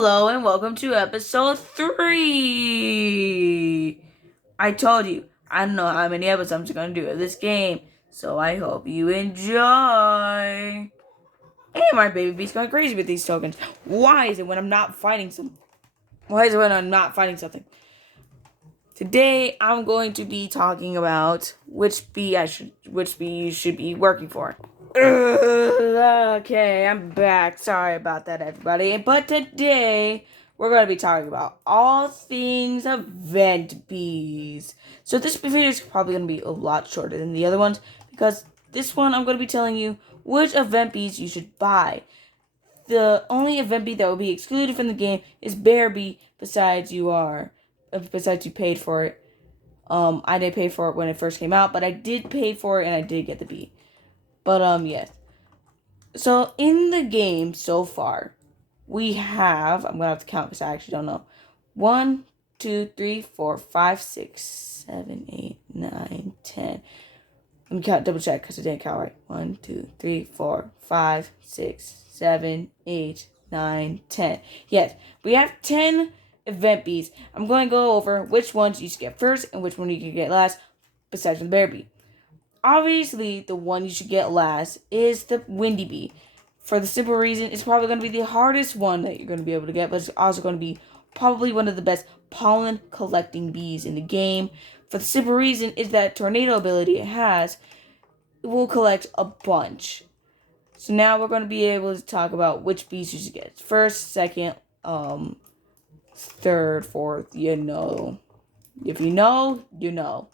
Hello and welcome to episode 3. I told you, I don't know how many episodes I'm going to do of this game, so I hope you enjoy. And my baby beast going crazy with these tokens. Why is it when I'm not fighting something? Why is it when I'm not fighting something? Today I'm going to be talking about which bee you should be working for. Okay, I'm back. Sorry about that, everybody. But today, we're going to be talking about all things event bees. So this video is probably going to be a lot shorter than the other ones, because this one I'm going to be telling you which event bees you should buy. The only event bee that will be excluded from the game is bear bee, besides you paid for it. I didn't pay for it when it first came out, but I did pay for it and I did get the bee. But yes. So in the game so far, we have, I'm gonna have to count because I actually don't know. 1, 2, 3, 4, 5, 6, 7, 8, 9, 10. Let me count, double check because I didn't count right. 1, 2, 3, 4, 5, 6, 7, 8, 9, 10. Yes, we have 10 event bees. I'm going to go over which ones you should get first and which one you can get last, besides the bear bee. Obviously, the one you should get last is the windy bee. For the simple reason, it's probably going to be the hardest one that you're going to be able to get, but it's also going to be probably one of the best pollen collecting bees in the game. For the simple reason is that tornado ability it has, it will collect a bunch. So now we're going to be able to talk about which bees you should get. First, second, third, fourth, you know. If you know, you know.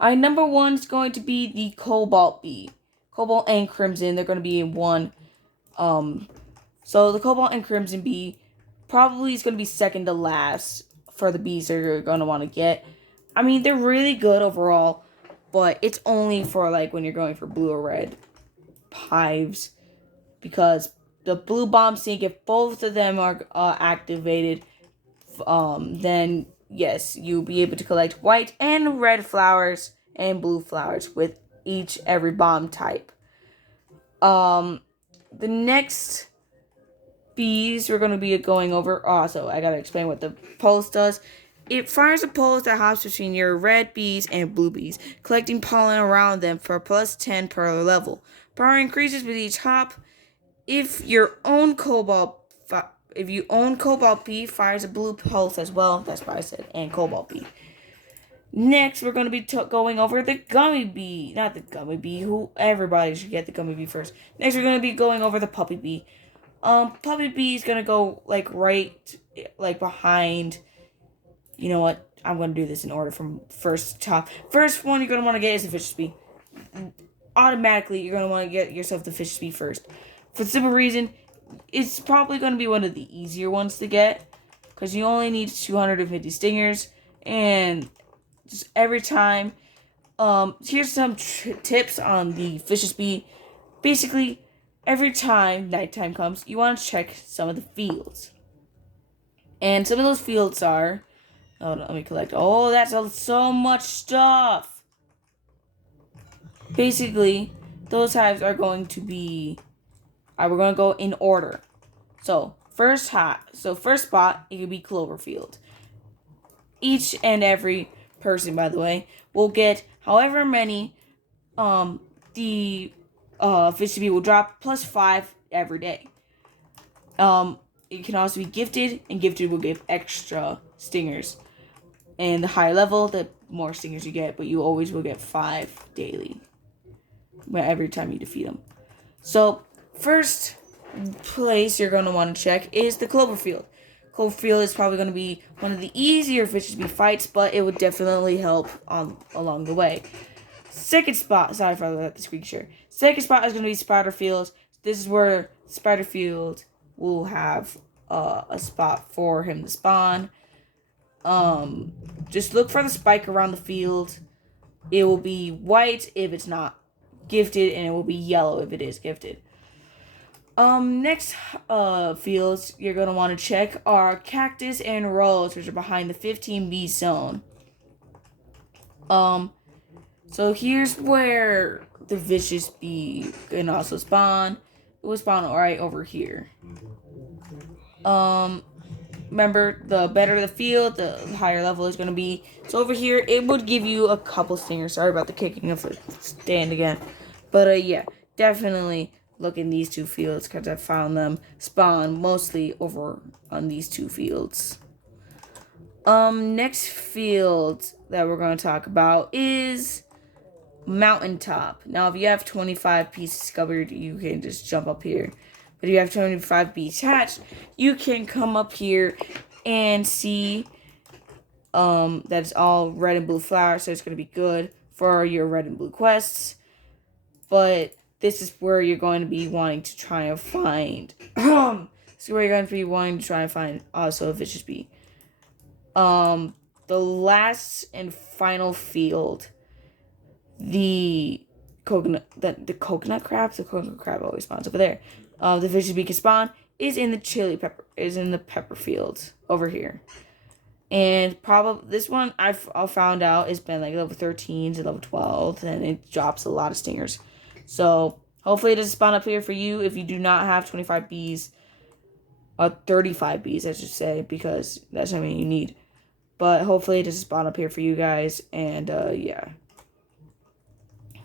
Number one is going to be the Cobalt bee. Cobalt and Crimson, they're going to be in one. So the Cobalt and Crimson bee probably is going to be second to last for the bees that you're going to want to get. I mean, they're really good overall, but it's only for like when you're going for blue or red hives, because the blue bomb sink, if both of them are activated, then yes, you'll be able to collect white and red flowers and blue flowers with every bomb type. The next bees we're going to be going over. Also, I gotta explain what the pulse does. It fires a pulse that hops between your red bees and blue bees, collecting pollen around them for plus 10 per level. Power increases with each hop. If you own Cobalt bee, fires a blue pulse as well. That's why I said and Cobalt bee. Next, we're going to be going over the gummy bee. Not the gummy bee. Everybody should get the gummy bee first. Next, we're going to be going over the puppy bee. Puppy bee is going to go right behind. You know what? I'm going to do this in order from first to top. First one you're going to want to get is the fish bee. Automatically, you're going to want to get yourself the fish bee first. For the simple reason, it's probably going to be one of the easier ones to get, because you only need 250 stingers, and just every time. Here's some tips on the fishes bee. Basically, every time nighttime comes, you want to check some of the fields. And some of those fields are... Oh, let me collect. Oh, that's so much stuff. Basically, those hives are going to be... we're going to go in order. So, first spot, it could be Cloverfield. Each and every person, by the way, will get however many the fish bee will drop, plus 5 every day. It can also be gifted, and gifted will give extra stingers. And the higher level, the more stingers you get, but you always will get 5 daily every time you defeat them. So, first place you're going to want to check is the Cloverfield. Cloverfield is probably going to be one of the easier fishes bee fights, but it would definitely help along the way. Second spot, sorry if I let the screen share. Second spot is going to be Spiderfield. This is where Spiderfield will have a spot for him to spawn. Just look for the spike around the field. It will be white if it's not gifted, and it will be yellow if it is gifted. Next fields you're going to want to check are Cactus and Rose, which are behind the 15B zone. So here's where the Vicious Bee can also spawn. It will spawn right over here. Remember, the better the field, the higher level is going to be. So over here, it would give you a couple stingers. Sorry about the kicking of the stand again. But yeah, definitely look in these two fields because I found them spawn mostly over on these two fields. Next field that we're going to talk about is mountaintop. Now, if you have 25 pieces covered, you can just jump up here. But if you have 25 bees hatched, you can come up here and see that's all red and blue flowers, so it's going to be good for your red and blue quests. But this is where you're going to be wanting to try and find this is where you're going to be wanting to try and find also a vicious bee. The last and final field, the coconut crab always spawns over there. The vicious bee can spawn is in the pepper field over here. And probably this one I've found out has been like level 13 to level 12, and it drops a lot of stingers. So hopefully it doesn't spawn up here for you if you do not have 25 bees, 35 bees I should say, because that's how many you need. But hopefully it doesn't spawn up here for you guys, and yeah.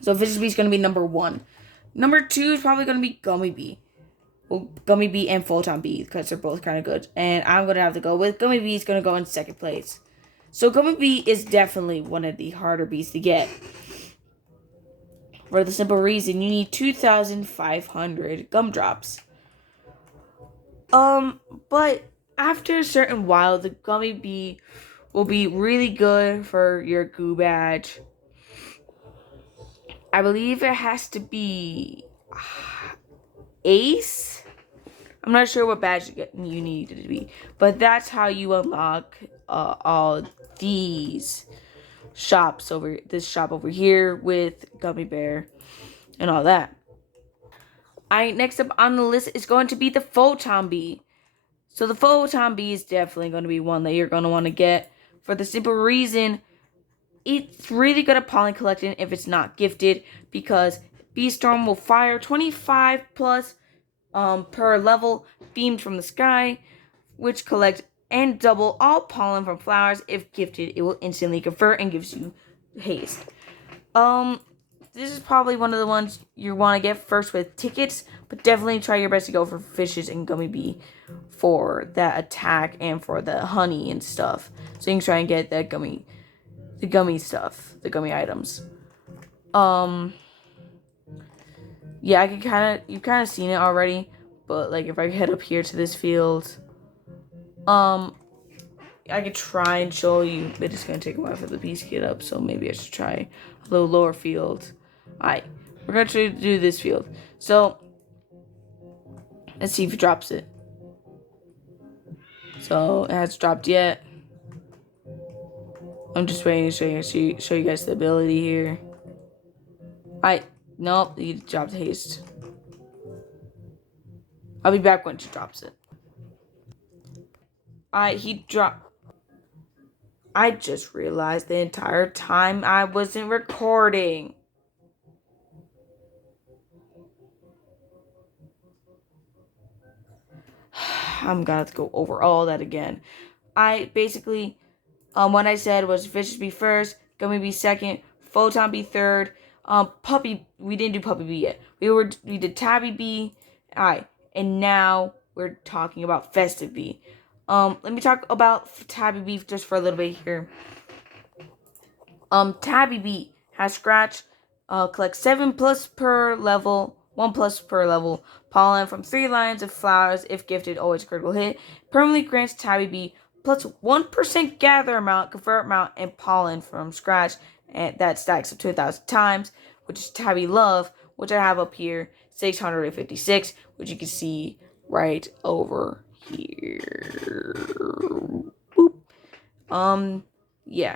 So vicious bee is going to be number 1. Number 2 is probably going to be gummy bee. Well, gummy bee and photon bee, because they're both kind of good. And I'm going to have to go with gummy bee is going to go in second place. So gummy bee is definitely one of the harder bees to get. For the simple reason, you need 2,500 gumdrops. But after a certain while, the gummy bee will be really good for your goo badge. I believe it has to be Ace. I'm not sure what badge you need it to be, but that's how you unlock all these shops over this shop over here with Gummy Bear and all that. Next up on the list is going to be the Photon Bee. So the Photon Bee is definitely going to be one that you're going to want to get for the simple reason it's really good at pollen collecting if it's not gifted, because Bee Storm will fire 25 plus per level beamed from the sky, which collect and double all pollen from flowers. If gifted, it will instantly convert and gives you haste. This is probably one of the ones you want to get first with tickets, but definitely try your best to go for fishes and gummy bee for that attack and for the honey and stuff. So you can try and get that the gummy stuff, the gummy items. Yeah, you've kind of seen it already, but like if I head up here to this field, I could try and show you, but it's gonna take a while for the bees to get up, so maybe I should try a little lower field. Alright, we're gonna try to do this field. So let's see if it drops it. So it hasn't dropped yet. I'm just waiting to show you guys the ability here. Alright, nope, he dropped haste. I'll be back when she drops it. He dropped. I just realized the entire time I wasn't recording. I'm gonna have to go over all that again. I basically, what I said was Fishes Bee first, Gummy Bee second, Photon Bee third, Puppy, we didn't do Puppy Bee yet. We did Tabby Bee, alright, and now we're talking about Festive Bee. Let me talk about Tabby Bee just for a little bit here. Tabby Bee has Scratch, collects 7 plus per level, 1 plus per level, pollen from 3 lines of flowers. If gifted, always a critical hit. Permanently grants Tabby Bee plus 1% gather amount, convert amount, and pollen from Scratch, and that stacks up to 1,000 times, which is Tabby Love, which I have up here, 656, which you can see right over here. Boop. Yeah.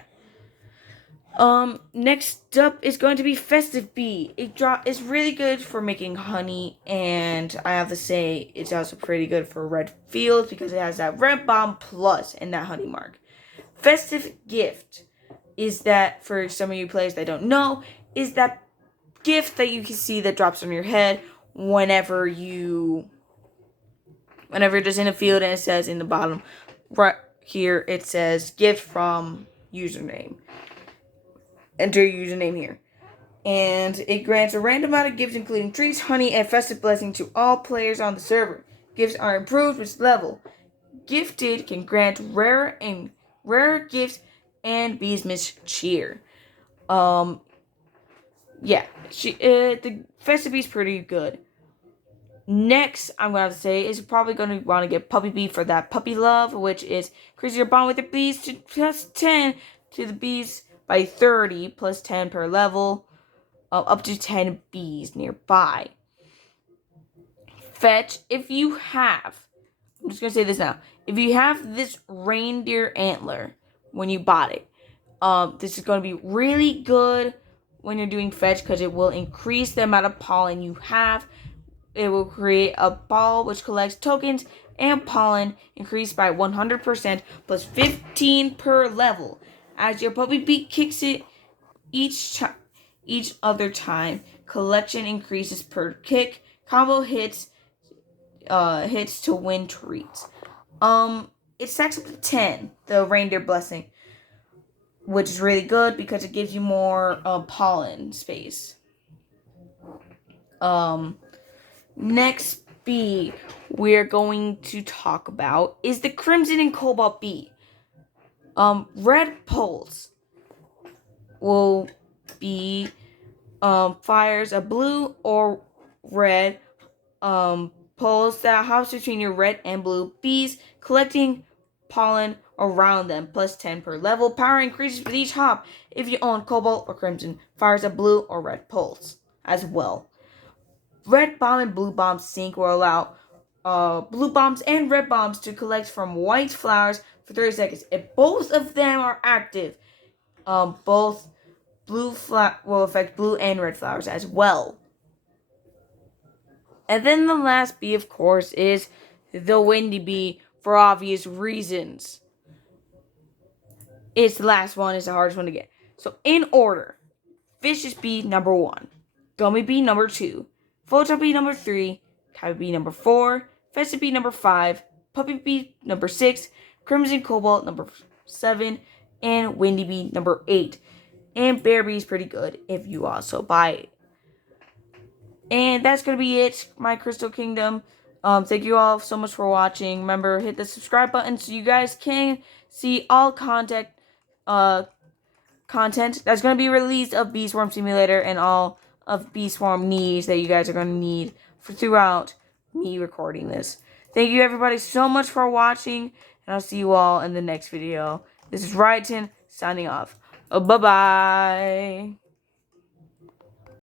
Next up is going to be Festive Bee. It's really good for making honey, and I have to say it's also pretty good for red fields because it has that red bomb plus and that honey mark. Festive Gift is that, for some of you players that don't know, is that gift that you can see that drops on your head whenever you Whenever you're just in a field and it says in the bottom right here, it says gift from username. Enter your username here. And it grants a random amount of gifts, including treats, honey, and festive blessings to all players on the server. Gifts are improved with level. Gifted can grant rarer gifts and Beesmith's cheer. Yeah, the festive bee is pretty good. Next, I'm going to have to say is probably going to want to get Puppy Bee for that puppy love, which is increase your bond with the bees to plus 10 to the bees by 30, plus 10 per level, up to 10 bees nearby. Fetch, if you have, I'm just going to say this now, if you have this reindeer antler when you bought it, this is going to be really good when you're doing fetch because it will increase the amount of pollen you have. It will create a ball which collects tokens and pollen, increased by 100% plus 15 per level. As your puppy bee kicks it each other time, collection increases per kick. Combo hits to win treats. It stacks up to 10, the reindeer blessing, which is really good because it gives you more pollen space. Next bee we're going to talk about is the Crimson and Cobalt bee. Red pulse will be fires a blue or red pulse that hops between your red and blue bees, collecting pollen around them, plus 10 per level. Power increases with each hop. If you own Cobalt or Crimson, fires a blue or red pulse as well. Red bomb and blue bomb sync will allow blue bombs and red bombs to collect from white flowers for 30 seconds. If both of them are active, both will affect blue and red flowers as well. And then the last bee, of course, is the windy bee for obvious reasons. It's the last one, it's the hardest one to get. So in order, Vicious bee number 1, Gummy bee number 2, Photon bee number 3, Cabby bee number 4, Festive bee number 5, Puppy bee number 6, Crimson Cobalt number 7, and Windy bee number 8. And Bear bee is pretty good if you also buy it. And that's going to be it, my Crystal Kingdom. Thank you all so much for watching. Remember, hit the subscribe button so you guys can see all content that's going to be released of Bee Swarm Simulator and all of Bee Swarm needs that you guys are going to need throughout me recording this. Thank you everybody so much for watching, and I'll see you all in the next video. This is Raiton signing off. Bye-bye.